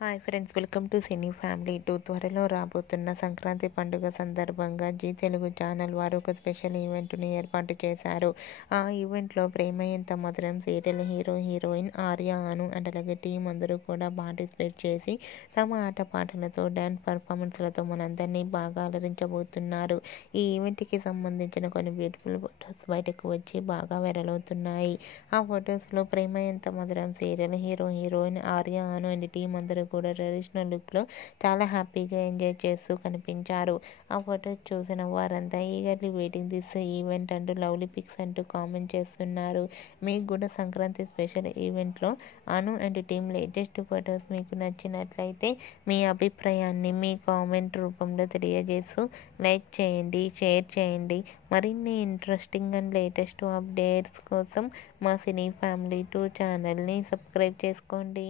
Hi friends, welcome to cine family 2. త్వరలో రాబోతున్న సంక్రాంతి పండుగ సందర్భంగా జీ తెలుగు ఛానల్ వారు ఒక స్పెషల్ ఈవెంట్ని ఏర్పాటు చేశారు. ఆ ఈవెంట్లో ప్రేమ ఎంత మధురం serial heroine Arya, Anu and అలాగే టీం అందరూ కూడా పార్టిసిపేట్ చేసి తమ ఆటపాటలతో డ్యాన్స్ పర్ఫార్మెన్స్లతో మనందరినీ బాగా అలరించబోతున్నారు. ఈ ఈవెంట్కి సంబంధించిన కొన్ని బ్యూటిఫుల్ ఫొటోస్ బయటకు వచ్చి బాగా వైరల్ అవుతున్నాయి. ఆ ఫొటోస్లో ప్రేమ ఎంత మధురం serial heroine Arya, Anu and team అందరూ కూడా ట్రెడిషనల్ లుక్లో చాలా హ్యాపీగా ఎంజాయ్ చేస్తూ కనిపించారు. ఆ ఫొటోస్ చూసిన వారంతా ఈగర్లీ వెయిటింగ్ దిస్ ఈవెంట్ అంటూ లవ్లీ పిక్స్ అంటూ కామెంట్ చేస్తున్నారు. మీకు కూడా సంక్రాంతి స్పెషల్ ఈవెంట్లో అను అండ్ టీమ్ లేటెస్ట్ ఫొటోస్ మీకు నచ్చినట్లయితే మీ అభిప్రాయాన్ని మీ కామెంట్ రూపంలో తెలియజేస్తూ లైక్ చేయండి, షేర్ చేయండి. మరిన్ని ఇంట్రెస్టింగ్ అండ్ లేటెస్ట్ అప్డేట్స్ కోసం మా సినీ ఫ్యామిలీ 2 ఛానల్ని సబ్స్క్రైబ్ చేసుకోండి.